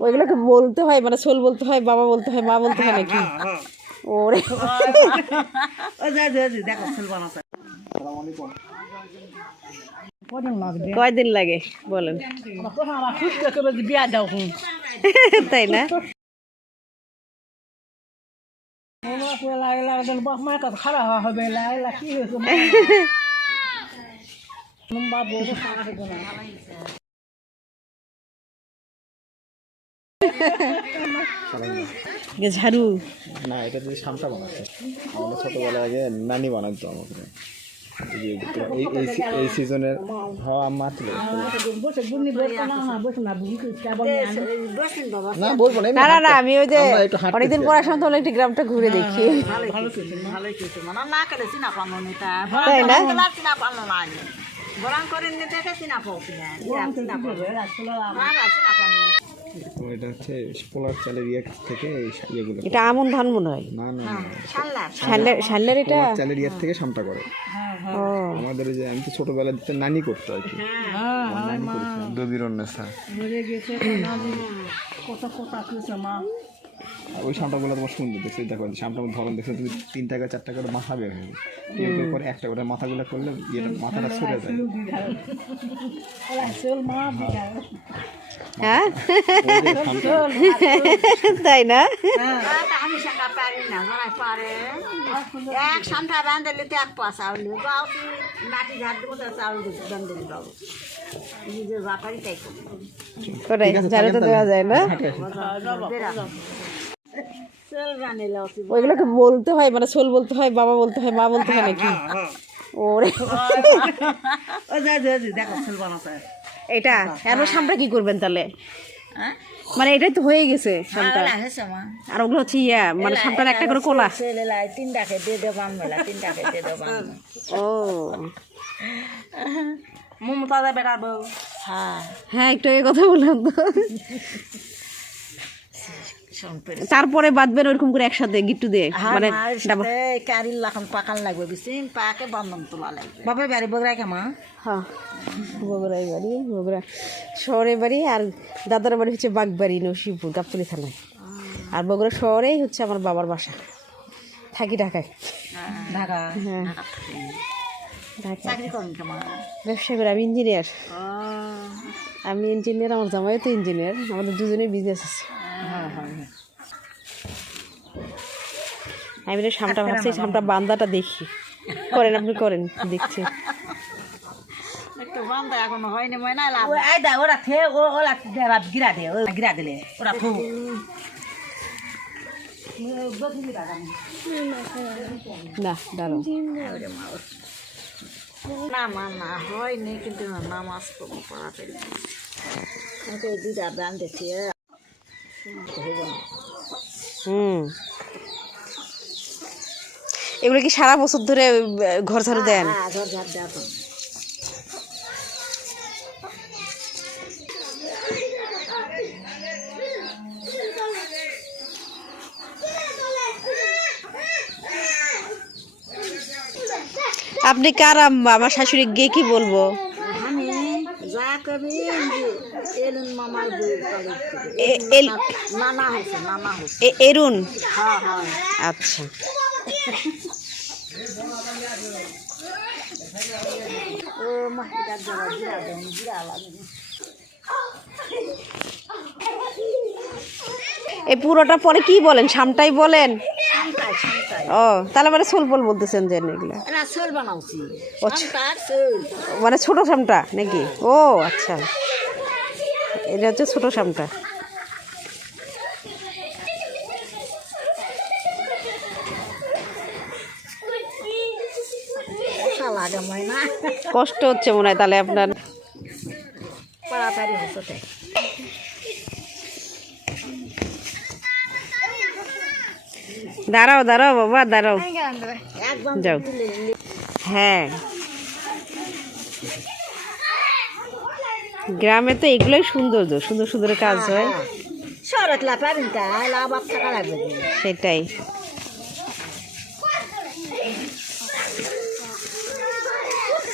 ওইগুলোকে বলতে হয় মানে সোল বলতে হয় বাবা বলতে হয় মা বলতে হয় নাকি? ওরে। কয়দিন লাগে? বলেন। তাই না? খারাপ হবে ঝাড়ু। না এটা বানাচ্ছে ছোটোবেলা আগে নানি বানাতো আমাকে। এই যে এই এই সি- এই সিজনের হওয়া আম্মা তুলে বসে গুনি বসে না না বসে না বুঝি কেবল না বলব না না না না আমি ওই যে অনেকদিন পর আসলাম তো একটু গ্রামটা ঘুরে দেখি। মানে তাই না? বরাং চিনা কিনা। চিনা পাবো চিনা পাবো তো এটা হচ্ছে পোলার চালের ইয়ে থেকে এই ইয়েগুলো এটা আমন ধান মনে হয়? না না শালের এটা চালের ইয়ের থেকে সামটা করে। আমাদের যে আমি তো ছোটবেলা দিতে নানি করতো আর কি। নানি করেছে। দবির অন্যসা ওই সামটাগুলো তোমার সুন্দর দেখছ দেখো সামটার ধরন দেখছ তুমি তিন টাকা চার টাকা করে মাথা বের হয়ে। এরপর পরে একটা করে মাথাগুলো করলে ইয়েটা মাথাটা সরে যায়। হ্যাঁ? তাই না? আমি সেটা পারি না যারা পারে এক এক বাউ ঝাড় দেবো তো চাউল বান্ধলে বাবু নিজের ব্যাপারই তাই করে ঝাড়ু তো দেওয়া যায় না ওইগুলোকে বলতে হয় মানে সোল বলতে হয় বাবা বলতে হয় মা বলতে হয় নাকি? ওরে। ওই যে যে যে দেখো ফুল বানাচ্ছে এটা এরপর সামটা কি করবেন তাহলে? মানে এটাই তো হয়ে গেছে আর ওগুলো হচ্ছে ইয়া মানে সামটার একটা করে কোলা। ও। মমতা দা বেড়ার হ্যাঁ হ্যাঁ একটু কথা বললাম তো। তারপরে বাঁধবেন ওরকম করে একসাথে গিট্টু দিয়ে মানে কারির লাখন পাকাল লাগবে পাকে বন্ধন তোলা লাগবে। বাপের বাড়ি বগরা কেমা হ্যাঁ। বগুড়াই বাড়ি বগুড়া শহরে বাড়ি আর দাদার বাড়ি হচ্ছে বাগবাড়ি নসিপুর গাবতলি থানায়। আর বগুড়া শহরেই হচ্ছে আমার বাবার বাসা। থাকি ঢাকায়। ঢাকা। হ্যাঁ। ব্যবসা করে আমি ইঞ্জিনিয়ার আমি ইঞ্জিনিয়ার আমার জামাইও তো ইঞ্জিনিয়ার আমাদের দুজনের বিজনেস আছে। আমি তো সামটা ভাবছি সামটা বান্দাটা দেখি। করেন আপনি করেন দেখছি। ওরা থে ওরা গিরা দে গিরা দিলে ওরা ফু না মা না হয়নি কিন্তু নামাজ ওকে দুটা দান দেখছি হুম। এগুলো কি সারা বছর ধরে ঘর ঝাড়ু দেন? হ্যাঁ দেওয়া তো। আপনি কার আম্মা? আমার শাশুড়ি গিয়ে কি বলব? এরুন? আচ্ছা। এই পুরোটা পরে কি বলেন? সামটাই বলেন? ও তাহলে মানে বলতেছেন যে এগুলো? সোল ও, শান্তার সোল মানে ছোট সামটা নাকি? ও আচ্ছা। এটা হচ্ছে ছোট ময়না। কষ্ট হচ্ছে মনে হয় তাহলে আপনার। তাড়াতাড়ি হচ্ছে। দাঁড়াও দাঁড়াও বাবা দাঁড়াও। যাও। হ্যাঁ। গ্রামে তো এগুলোই সৌন্দর্য সুন্দর সুন্দর কাজ হয় থাকা লাগবে সেটাই।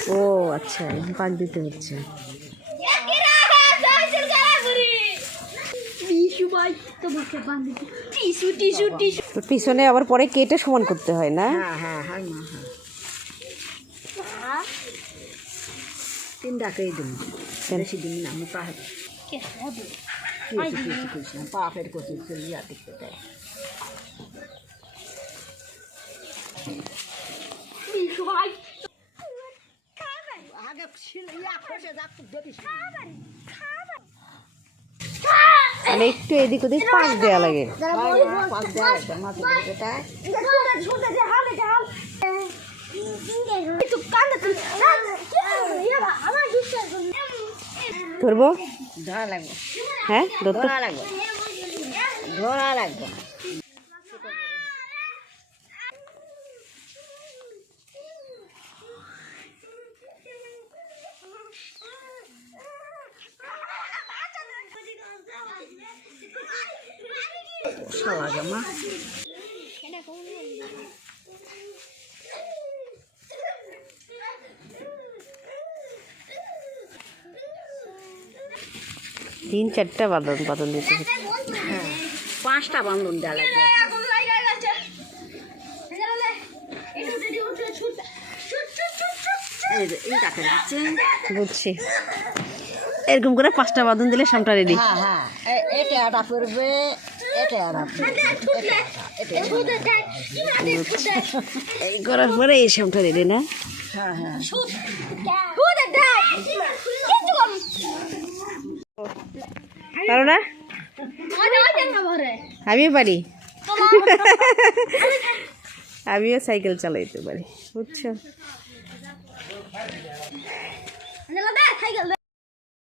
ও আচ্ছা পাক দিতে হচ্ছে। তো পিছনে আবার পরে কেটে সমান করতে হয় না? হ্যাঁ হ্যাঁ হ্যাঁ হ্যাঁ। আগে ছিল ইয়া যাক দেখিস মানে একটু এদিক ওদিক পাক দেওয়া লাগে। পাঁচ দেওয়া আছে ধরবো? ধরা লাগবে। হ্যাঁ ধরতে। ধরা লাগবে। ধরা লাগবে। কষা লাগে মা তিন চারটা বাদন বাদন দিতে। হ্যাঁ পাঁচটা বান্ধন দেওয়া লাগবে। বুঝছি। এরকম করে পাঁচটা বাদন দিলে সামটা রেডি হ্যাঁ হ্যাঁ। এটা আটা এই করার পরে এই সামটা রেডি না? হ্যাঁ হ্যাঁ। পারো না? আমিও পারি। আমিও সাইকেল চালাইতে পারি বুঝছ?